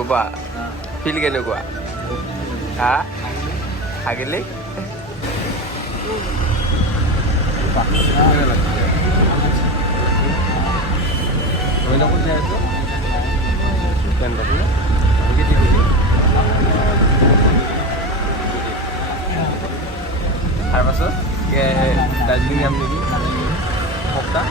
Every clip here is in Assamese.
কোপা ফিল কেনেকুৱা হা হাগিলি তাৰপাছত দাৰ্জিলিং যাম নেকি সপ্তাহ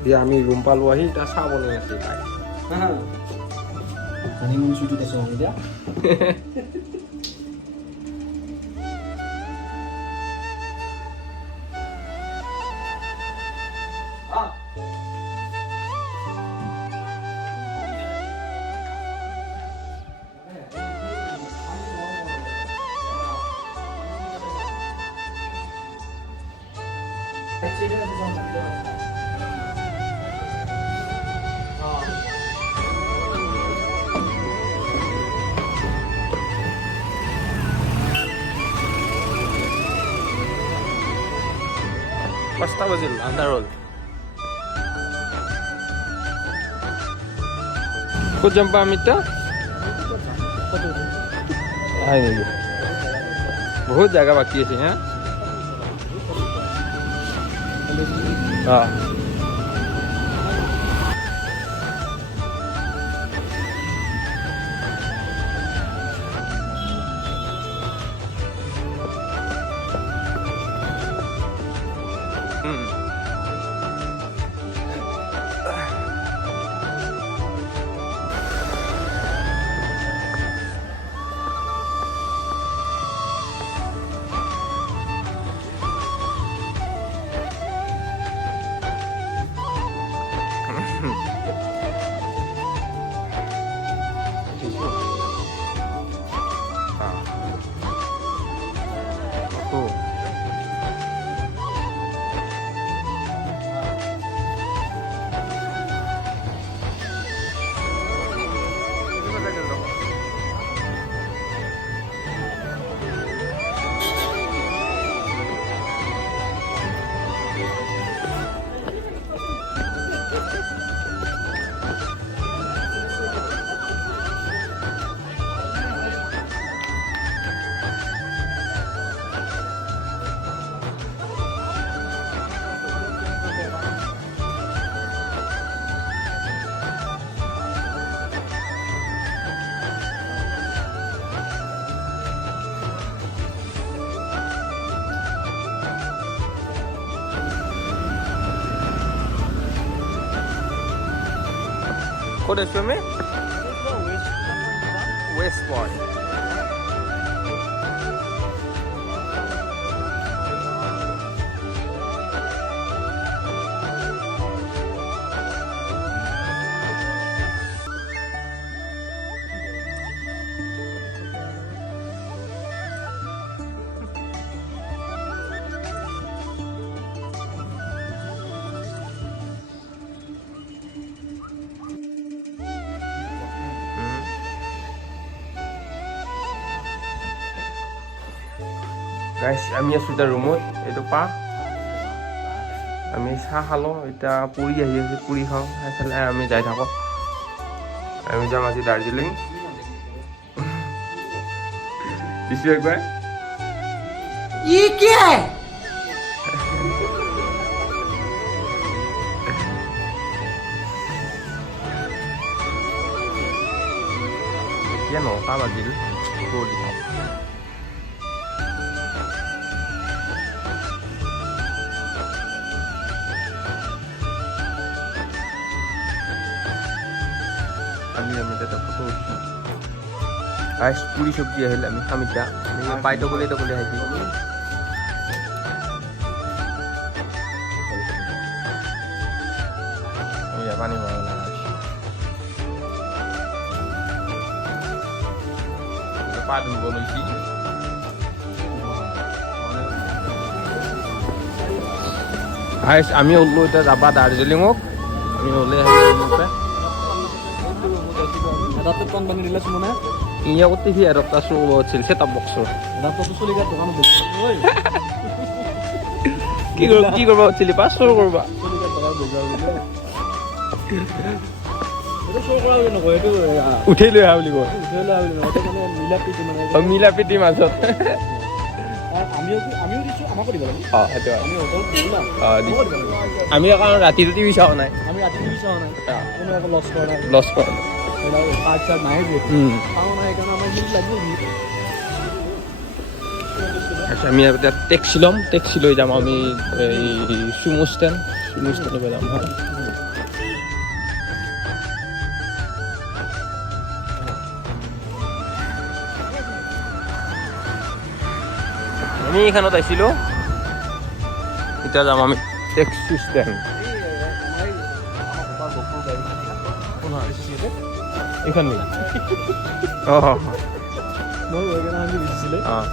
এতিয়া আমি ৰুম পালো আহি এতিয়া চাহ বনাই আছে তাই হানিমুন ছুটিত আছো আমি এতিয়া পাঁচটা বাজিল আন্ধাৰ হ'ল ক'ত যাম পা আমি এতিয়া হয় নেকি বহুত জাগা বাকী আছে হা ক'ত আছোঁ আমি ৱেষ্ট পইণ্ট গাইছ আমি আছোঁ এতিয়া ৰুমত এইটো পা আমি চাহ খালোঁ এতিয়া পুৰি আহি আছে পুৰি খাওঁ খাই পেলাই আমি যাই থাকোঁ আমি যাম আজি দাৰ্জিলিং দিছো একবাৰ এতিয়া 9টা বাজিল পুৰি খাওঁ আমি এটা ফটো উঠি গাইছ পুৰি চব্জি আহিল আমি খাম এতিয়া পাই টকলি আহিছে পানী ভৰাব লগা হৈছে পা ধুব লৈছি গাইছ আমি ওলো এতিয়া যাবা দাৰ্জিলিঙক আমি ওলাই আহিলোঁ Dapat kan bang nila semua na? Iya aku TV adaptasi bocil set top box. Dapat tu sulit kan tukang tu. Oi. Ki korba bocil pas sur korba. Sulit kan tukang begal gitu. Itu show kora gitu kau itu. Uthai লৈ আহা বুলি কয় Uthai লৈ আহা itu kan milapiti mana. মিলা পিটি মাজত আমিও দিছো আমাকো দিব লাগে সেইটো আমি হোটেল দিলা আমি এখন ৰাতিটো টিভি চাওঁ নাই আমি ৰাতি টিভি চাও নাই কোনো একো লছ কৰা নাই লছ কৰা এটা কাৰ্ড চাৰ্ড নাই দিয়ে চাও নাই কাৰণ আমাৰ হিল লাগিব আমি এতিয়া টেক্সি লৈ যাম আমি এই সুমো ষ্টেণ্ডত যাম আমি এইখানত আহিছিলোঁ এতিয়া যাম আমি টেক্সি ষ্টেণ্ড এইখন নেকি মই ওইখানে আমি দিছিলে অঁ